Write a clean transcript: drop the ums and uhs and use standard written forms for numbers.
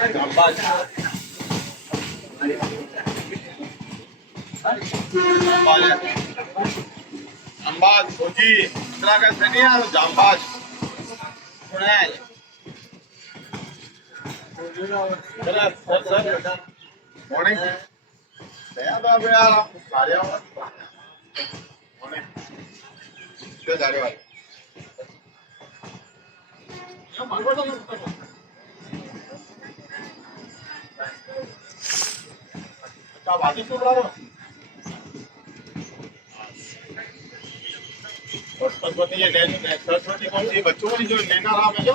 जामबाज जामबाज फौजी इतना का नहीं यार जामबाज सुनाए चला सर मॉर्निंग दया बाबू यार सारे मॉर्निंग क्या जा रहे वाले अच्छा बाजी सुन रहा हूँ सरस्वती ये सरस्वती कौन सी बच्चों वाली जो लेना रहा मैं जो